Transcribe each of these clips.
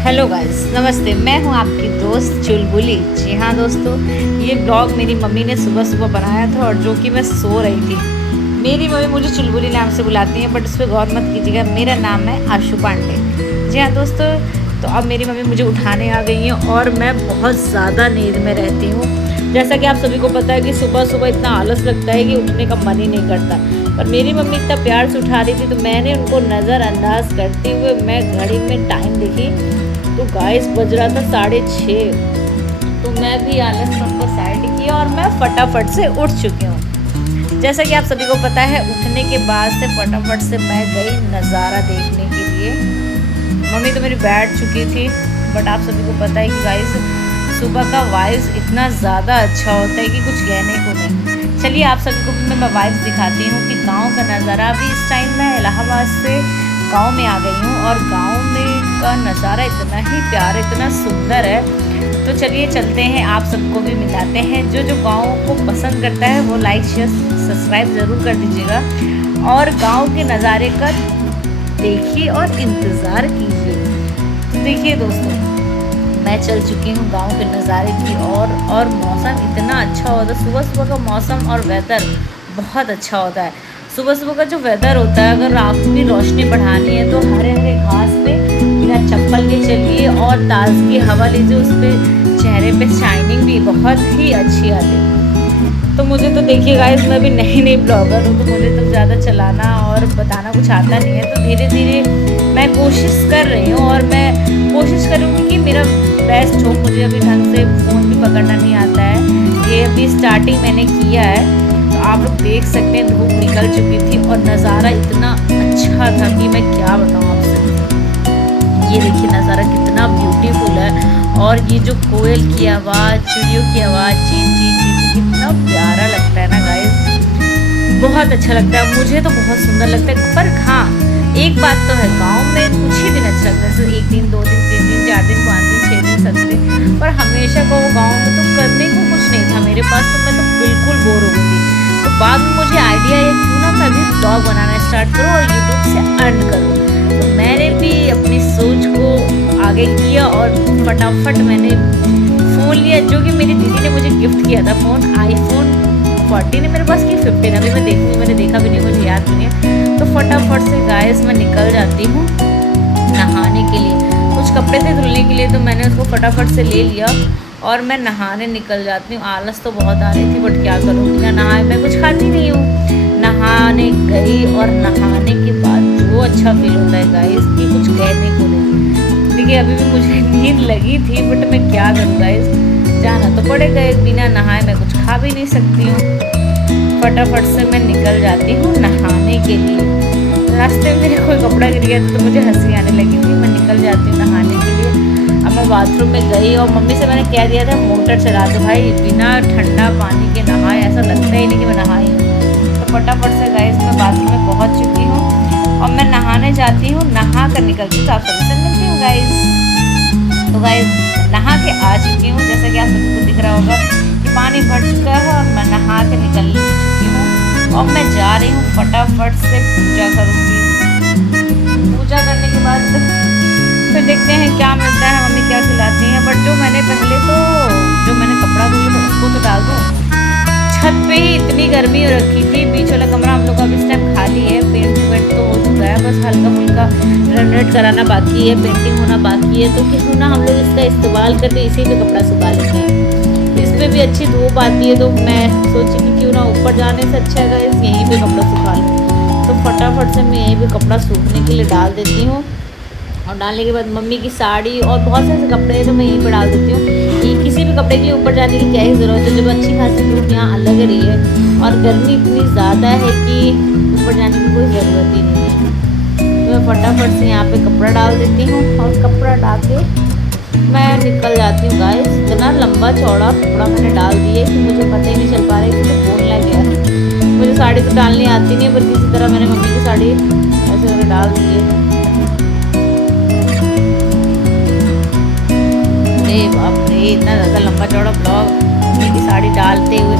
Hello guys, नमस्ते। मैं हूं आपकी दोस्त चुलबुली। जी हाँ दोस्तों, ये ब्लॉग मेरी मम्मी ने सुबह सुबह बनाया था और जो कि मैं सो रही थी। मेरी मम्मी मुझे चुलबुली नाम से बुलाती हैं, बट उस पर गौर मत कीजिएगा, मेरा नाम है आशु पांडे। जी हाँ दोस्तों, तो अब मेरी मम्मी मुझे उठाने आ गई हैं और मैं बहुत ज़्यादा नींद में रहती हूँ। जैसा कि आप सभी को पता है कि सुबह सुबह इतना आलस लगता है कि उठने का मन ही नहीं करता, पर मेरी मम्मी इतना प्यार से उठा रही थी तो मैंने उनको नज़रअंदाज करते हुए मैं घड़ी में टाइम देखी तो गाइस बज रहा था 6:30। तो मैं भी आलस को साइड किया और मैं फटाफट से उठ चुकी हूँ। जैसा कि आप सभी को पता है, उठने के बाद से फटाफट से मैं गई नज़ारा देखने के लिए। मम्मी तो मेरी बैठ चुकी थी, बट आप सभी को पता है कि गाइस सुबह का वाइब्स इतना ज़्यादा अच्छा होता है कि कुछ कहने को नहीं। चलिए आप सभी को भी मैं वाइब्स दिखाती हूँ कि गाँव का नज़ारा। अभी इस टाइम मैं इलाहाबाद से गांव में आ गई हूँ और गांव में का नज़ारा इतना ही प्यारा, इतना सुंदर है। तो चलिए चलते हैं, आप सबको भी मिलाते हैं। जो गांव को पसंद करता है वो लाइक शेयर सब्सक्राइब ज़रूर कर दीजिएगा और गांव के नज़ारे का देखिए और इंतज़ार कीजिए। तो देखिए दोस्तों, मैं चल चुकी हूँ गांव के नज़ारे की और मौसम इतना अच्छा होता है। सुबह सुबह का मौसम और वेदर बहुत अच्छा होता है। सुबह सुबह का जो वेदर होता है, अगर रात की रोशनी बढ़ानी है तो हरे हरे घास पे बिना चप्पल के चलिए और ताज़गी हवा लीजिए, उस पर चेहरे पे शाइनिंग भी बहुत ही अच्छी आती है। तो मुझे तो देखिए गाइस, मैं भी नई ब्लॉगर हूँ तो मुझे तो ज़्यादा चलाना और बताना कुछ आता नहीं है। तो धीरे धीरे मैं कोशिश कर रही हूँ और मैं कोशिश करूँगी कि मेरा बेस्ट हो। मुझे अभी ढंग से फ़ोन भी पकड़ना नहीं आता है, ये अभी स्टार्टिंग मैंने किया है। तो आप लोग देख सकते हैं, धूप निकल चुकी थी और नज़ारा इतना अच्छा था कि मैं क्या बताऊँ आपसे। ये देखिए नज़ारा कितना ब्यूटीफुल है और ये जो कोयल की आवाज़, चिड़ियों की आवाज़, ची ची ची ची, कितना प्यारा लगता है ना गाइस। बहुत अच्छा लगता है, मुझे तो बहुत सुंदर लगता है। पर हाँ, एक बात तो है, गांव में कुछ ही दिन अच्छा लगता है, जैसे 1 दिन 2 दिन 3 दिन 4 दिन 5 दिन 6 दिन 7 दिन, पर हमेशा को गाँव में तो करने को कुछ नहीं था मेरे पास, तो मैं तो बिल्कुल बोर हो गई थी। तो बाद में मुझे आइडिया है क्यों ना मैं भी ब्लॉग बनाना स्टार्ट करूँ और यूट्यूब से अर्न करूँ। तो मैंने भी अपनी सोच को आगे किया और फटाफट मैंने फ़ोन लिया, जो कि मेरी दीदी ने मुझे गिफ्ट किया था। फ़ोन iPhone 14 है मेरे पास की 15, अभी मैं देखूँगी, मैंने देखा भी नहीं, मुझे याद भी नहीं है। तो फटाफट से गाइस मैं निकल जाती हूँ नहाने के लिए। कुछ कपड़े थे धुलने के लिए तो मैंने उसको फटाफट से ले लिया और मैं नहाने निकल जाती हूँ। आलस तो बहुत आ रही थी, बट क्या करूँ, बिना नहाए मैं कुछ खाती नहीं हूँ। नहाने गई और नहाने के बाद जो अच्छा फील होता है गाइस कि कुछ कहने को नहीं। देखिए अभी भी मुझे नींद लगी थी, बट मैं क्या करूँ गाइस, जाना तो पड़ेगा। बिना नहाए मैं कुछ खा भी नहीं सकती हूँ। फटाफट से मैं निकल जाती हूँ नहाने के लिए। रास्ते में मेरे कोई कपड़ा गिर गया था तो मुझे हंसी आने लगी थी। मैं निकल जाती हूँ नहाने के लिए। अब मैं बाथरूम में गई और मम्मी से मैंने कह दिया था मोटर चला दो भाई, बिना ठंडा पानी के नहाए ऐसा लगता ही नहीं कि मैं नहाई हूँ। तो फटाफट से गाइस मैं बाथरूम में पहुँच चुकी हूँ और मैं नहाने जाती हूँ। नहा कर निकलती हूँ तो आप सभी से मिलती हूँ गाइस। तो गाइस नहा के आ चुकी हूँ, जैसा कि आप सभी को दिख रहा होगा कि पानी भर चुका है और मैं नहा के निकल चुकी हूँ और मैं जा रही हूँ फटाफट से पूजा करूँगी। पूजा करने के बाद फिर देखते हैं क्या मिलता है, मम्मी क्या खिलाती हैं। बट जो मैंने कपड़ा धोया था उसको तो डाल दूँ। छत पे ही इतनी गर्मी हो रखी थी। बीच वाला कमरा हम लोग का इस टाइम खाली है, पेंट तो हो चुका है, बस हल्का फुल्का रेनोवेट कराना बाकी है, पेंटिंग होना बाकी है। तो क्यों ना हम लोग इसका इस्तेमाल करके इसी पे कपड़ा सुखा लेते हैं। इसमें भी अच्छी धूप आती है, तो मैं सोची कि क्यों ना ऊपर जाने से अच्छा है यहीं पे कपड़ा सुखा लूँ। तो फटाफट से मैं यहीं पे कपड़ा सूखने के लिए डाल देती हूँ और डालने के बाद मम्मी की साड़ी और बहुत सारे कपड़े हैं तो मैं यहीं पर डाल देती हूँ। किसी भी कपड़े के लिए ऊपर जाने की क्या ही ज़रूरत है, जब अच्छी खासी धूप यहाँ लग रही है और गर्मी इतनी ज़्यादा है कि ऊपर जाने की कोई ज़रूरत ही नहीं है। तो मैं फटाफट से यहाँ पे कपड़ा डाल देती हूँ और कपड़ा डाल के मैं निकल जाती हूँ गाइस। इतना लंबा चौड़ा कपड़ा मैंने डाल दिया कि मुझे पता ही नहीं चल पा रहा है कि मुझे कौन लग गया। मुझे साड़ी तो डालनी आती नहीं है, पर किसी तरह मैंने मम्मी की साड़ी ऐसे करके डाल दी है। बाप रे, इतना ज़्यादा लंबा चौड़ा ब्लॉग मम्मी की साड़ी डालते हुए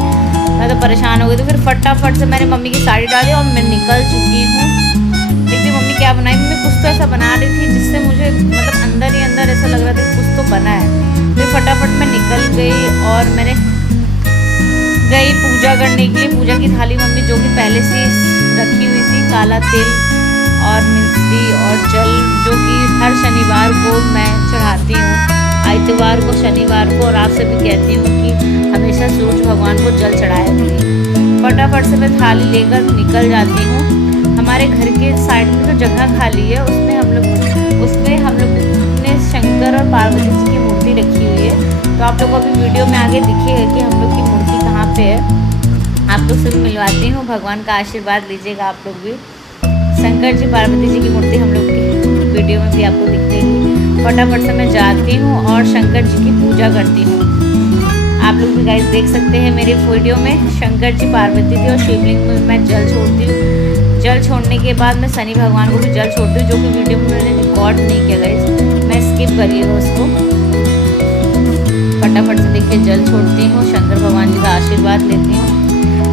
मैं तो परेशान हो गई। तो फिर फटाफट से मैंने मम्मी की साड़ी डाली और मैं निकल चुकी हूँ। देखिए मम्मी क्या बनाई, मम्मी कुछ तो ऐसा बना रही थी जिससे मुझे मतलब अंदर ही अंदर ऐसा लग गई और मैंने गई पूजा करने के लिए। पूजा की थाली मम्मी जो कि पहले से रखी हुई थी, काला तिल और मिश्री और जल, जो कि हर शनिवार को मैं चढ़ाती हूँ, आइतवार को, शनिवार को। और आपसे भी कहती हूँ कि हमेशा सूरज भगवान को जल चढ़ाया करिए। फटाफट से मैं थाली लेकर निकल जाती हूँ। हमारे घर के साइड में जो जगह खाली है उसमें हम लोग ने शंकर और पार्वती जी की मूर्ति रखी हुई है। तो आप लोगों को अभी वीडियो में आगे दिखेगा कि हम लोग की मूर्ति कहाँ पे है। आप लोग से भी मिलवाती हूँ, भगवान का आशीर्वाद लीजिएगा आप लोग भी। शंकर जी पार्वती जी की मूर्ति हम लोग की वीडियो में भी आपको दिखेगी। फटाफट से मैं जाती हूँ और शंकर जी की पूजा करती हूँ। आप लोग भी गाइस देख सकते हैं मेरे वीडियो में शंकर जी, पार्वती जी और शिवलिंग में मैं जल छोड़ती हूँ। जल छोड़ने के बाद मैं शनि भगवान को भी जल छोड़ती हूँ, जो कि वीडियो में मैंने रिकॉर्ड नहीं किया गाइस, मैं स्किप करिएगा उसको। फटाफट से देखिए जल छोड़ती हूँ, शंकर भगवान जी का आशीर्वाद लेती हूँ।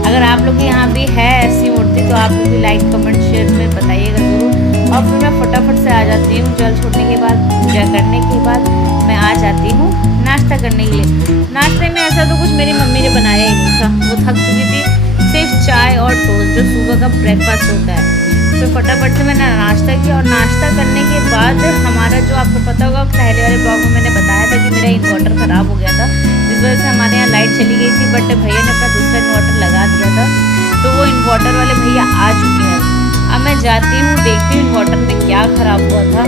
अगर आप लोग के यहाँ भी है ऐसी मूर्ति तो आप लोग भी लाइक कमेंट शेयर में बताइएगा ज़रूर। और फिर मैं फटाफट से आ जाती हूँ जल छोड़ने के बाद, पूजा करने के बाद मैं आ जाती हूँ नाश्ता करने के लिए। नाश्ते में ऐसा तो कुछ मेरी मम्मी ने बनाया ही नहीं था, वो थक चुकी थी, सिर्फ चाय और टोस्ट जो सुबह का ब्रेकफास्ट होता है। तो फटाफट से मैंने नाश्ता किया और नाश्ता करने के बाद हमारा जो आपको पता होगा पहले वाले ब्लॉग में मैंने बताया था कि मेरा इन्वर्टर ख़राब हो गया था, जिस वजह से हमारे यहाँ लाइट चली गई थी। बट भैया ने अपना दूसरा इन्वर्टर लगा दिया था, तो वो इन्वर्टर वाले भैया आ चुके हैं। अब मैं जाती हूँ, देखती हूँ इन्वर्टर में क्या ख़राब हुआ था,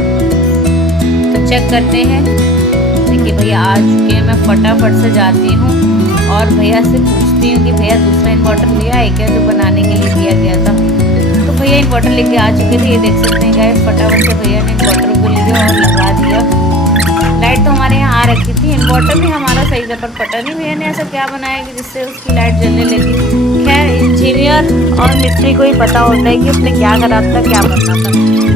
तो चेक करते हैं। देखिए भैया आ चुके हैं। मैं फटाफट से जाती हूँ और भैया से पूछती हूँ कि भैया दूसरा इन्वर्टर लिया है क्या जो बनाने के लिए दिया गया था। तो भैया इन्वर्टर लेके आ चुके थे, ये देख सकते हैं गाइस। फटाफट से भैया ने इन्वर्टर को लिया और लगा दिया। लाइट तो हमारे यहाँ आ रखी थी, इन्वर्टर भी हमारा सही था, पर पता नहीं भैया ने ऐसा क्या बनाया कि जिससे उसकी लाइट जलने लगी। खैर इंजीनियर और मिस्त्री को ही पता होता है कि उसने क्या करा था, क्या बनना था।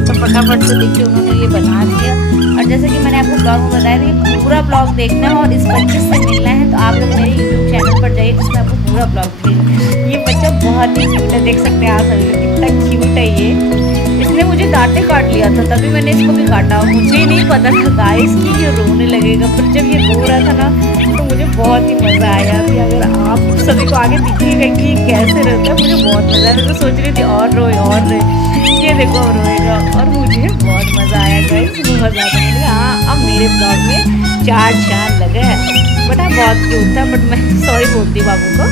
तो फटाफट से देखिए उन्होंने ये बना दिया। और जैसे कि मैंने आपको ब्लॉग में बताया था कि पूरा ब्लॉग देखना है और इस बच्चे से मिलना है, तो आप लोग मेरे यूट्यूब चैनल पर जाइए जिसमें आपको पूरा ब्लॉग दिखेगा। ये बच्चा बहुत ही क्यूट है, देख सकते हैं आप सभी लोग कितना क्यूट है ये। इसने मुझे दांते काट लिया था, तभी मैंने इसको भी काटा। मुझे नहीं पता था गाइस कि ये रोने लगेगा, पर जब ये रो रहा था ना तो मुझे बहुत ही मज़ा आया। अभी अगर आप सभी को आगे दिखेगा कि ये कैसे रहता है, मुझे बहुत मज़ा आया। मैं तो सोच रही थी और रोए और रोए, ये देखो अब रोएगा। और मुझे बहुत मज़ा आया गाइस, बहुत ज़्यादा। मैंने हाँ अब मेरे ब्लॉग में 4 चाँद लगे हैं। बट हाँ बहुत क्यूट था, बट मैं सॉरी बोलती बाबू को,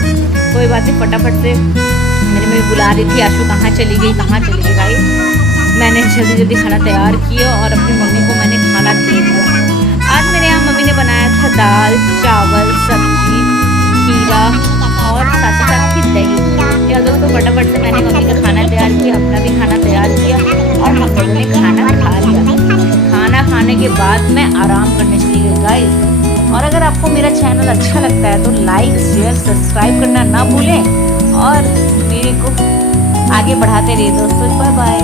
कोई बात नहीं। फटाफट से मेरी मम्मी बुला रही थी, आशु कहाँ चली गई गाइस। मैंने जल्दी जल्दी खाना तैयार किया और अपनी मम्मी को मैंने खाना दे दिया। आज मेरे यहाँ मम्मी ने बनाया था दाल, चावल, सब्जी, खीरा और साथ साथ की दही। या दोस्तों फटाफट से मैंने मम्मी का खाना तैयार किया, अपना भी खाना तैयार किया और हम लोगों ने खाना खा लिया। खाना खाने के बाद मैं आराम करने चली गई गाइस। और अगर आपको मेरा चैनल अच्छा लगता है तो लाइक शेयर सब्सक्राइब करना ना भूलें और मेरे को आगे बढ़ाते रहिए दोस्तों। Bye bye.